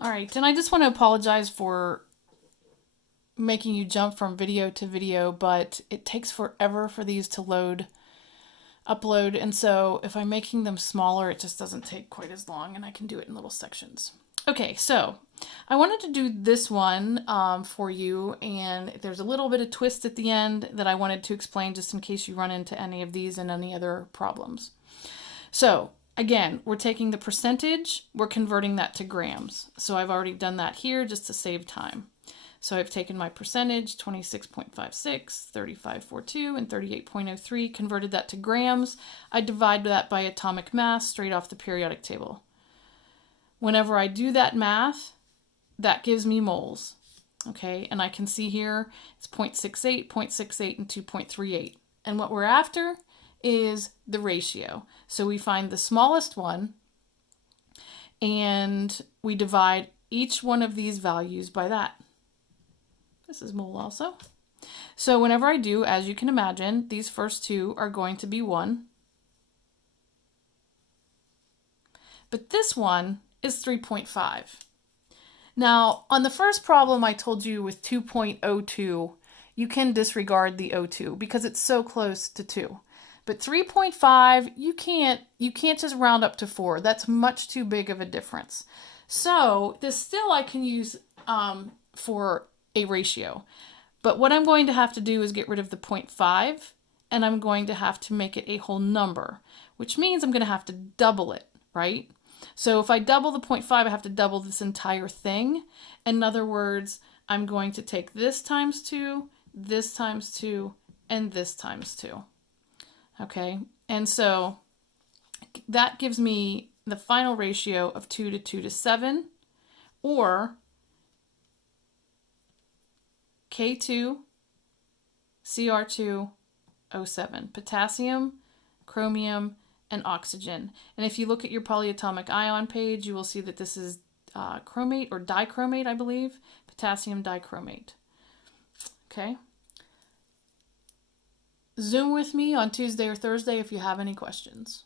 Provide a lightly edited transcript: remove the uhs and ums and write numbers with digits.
All right, and I just want to apologize for making you jump from video to video, but it takes forever for these to upload, and so if I'm making them smaller, it just doesn't take quite as long, and I can do it in little sections. Okay, so I wanted to do this one for you, and there's a little bit of twist at the end that I wanted to explain just in case you run into any of these and any other problems. So again, we're taking the percentage, we're converting that to grams. So I've already done that here just to save time. So I've taken my percentage, 26.56, 35.42, and 38.03, converted that to grams. I divide that by atomic mass straight off the periodic table. Whenever I do that math, that gives me moles. Okay, and I can see here it's 0.68, 0.68, and 2.38. And what we're after is the ratio. So we find the smallest one and we divide each one of these values by that. This is mole also. So whenever I do, as you can imagine, these first two are going to be 1. But this one is 3.5. Now, on the first problem I told you with 2.02, you can disregard the 02 because it's so close to 2. But 3.5, you can't just round up to 4. That's much too big of a difference. So this still I can use for a ratio. But what I'm going to have to do is get rid of the 0.5, and I'm going to have to make it a whole number, which means I'm going to have to double it, right? So if I double the 0.5, I have to double this entire thing. In other words, I'm going to take this times 2, this times 2, and this times 2. Okay, and so that gives me the final ratio of 2 to 2 to 7, or K2, Cr2, O7, potassium, chromium, and oxygen. And if you look at your polyatomic ion page, you will see that this is chromate or dichromate, I believe, potassium dichromate. Okay. Zoom with me on Tuesday or Thursday if you have any questions.